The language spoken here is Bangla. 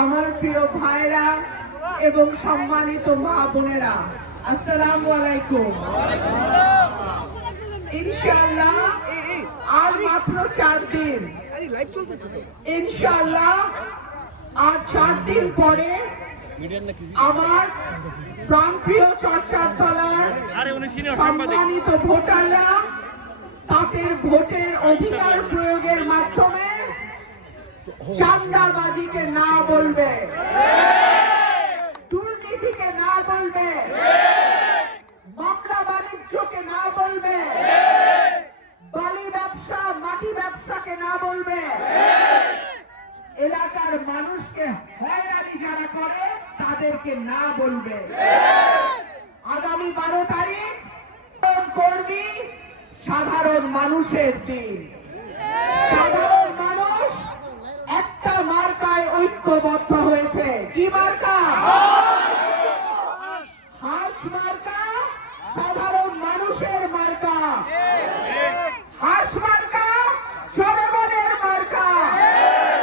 আমার প্রিয় ভাইরা এবং সম্মানিত মা বোনেরা, আসসালামু আলাইকুম। ইনশাআল্লাহ আর মাত্র 4 দিন, ইনশাআল্লাহ আর 4 দিন পরে আমার প্রাণপ্রিয় চর্চার তলার সম্মানিত ভোটাররা তাদের ভোটের অধিকার প্রয়োগের মাধ্যমে চাঁদাবাজিকে না বলবে, দুর্নীতিকে না বলবে, মামলা বাণিজ্যকে না বলবে, বালি ব্যবসা মাটি ব্যবসাকে না বলবে, এলাকার মানুষকে হয়রানি যারা করে তাদেরকে না বলবে। আগামী 12 তারিখ কর্মী সাধারণ মানুষের দিন। সাধারণ মানুষ একটা মার্কায় ঐক্যবদ্ধ হয়েছে। কি মার্কা? হাঁস মার্কা, সাধারণ মানুষের মার্কা।